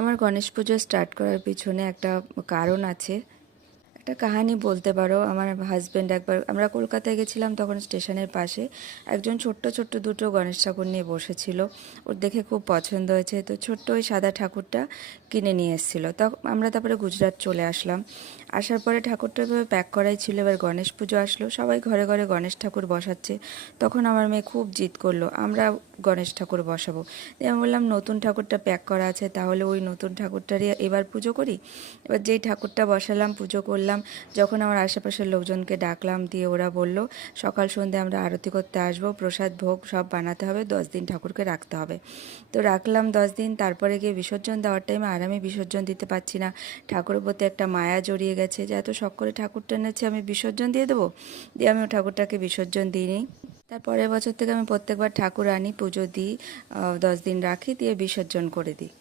আমার গণেশ পুজো স্টার্ট করার পিছনে একটা কারণ আছে, একটা কাহিনী বলতে পারো। আমার হাজব্যান্ড একবার, আমরা কলকাতায় গেছিলাম, তখন স্টেশনের পাশে একজন ছোট্ট ছোট্ট দুটো গণেশ ঠাকুর নিয়ে বসেছিল। ওর দেখে খুব পছন্দ হয়েছে, তো ছোট্ট ওই সাদা ঠাকুরটা কিনে নিয়ে এসেছিলো। আমরা তারপরে গুজরাট চলে আসলাম। আসার পরে ঠাকুরটা এভাবে প্যাক করাই ছিল। এবার গণেশ পুজো আসলো, সবাই ঘরে ঘরে গণেশ ঠাকুর বসাচ্ছে। তখন আমার মেয়ে খুব জিদ করলো, আমরা গণেশ ঠাকুর বসাবো। দিয়ে আমি বললাম, নতুন ঠাকুরটা প্যাক করা আছে, তাহলে ওই নতুন ঠাকুরটারই এবার পুজো করি। এবার যেই ঠাকুরটা বসালাম, পুজো করলাম। যখন আমার আশেপাশের লোকজনকে ডাকলাম, দিয়ে ওরা বলল সকাল সন্ধ্যে আমরা আরতি করতে আসবো, প্রসাদ ভোগ সব বানাতে হবে, 10 দিন ঠাকুরকে রাখতে হবে। তো রাখলাম 10 দিন। তারপরে গিয়ে বিসর্জন দেওয়ার টাইমে আর আমি বিসর্জন দিতে পারছি না। ঠাকুরের প্রতি একটা মায়া জড়িয়ে গেছে যে এত শখ করে ঠাকুরটা এনেছে, আমি বিসর্জন দিয়ে দেবো। দিয়ে আমি ঠাকুরটাকে বিসর্জন দিইনি। তার পরের বছর থেকে আমি প্রত্যেকবার ঠাকুর আনি, পুজো দিই, 10 দিন রাখি, দিয়ে বিসর্জন করে দিই।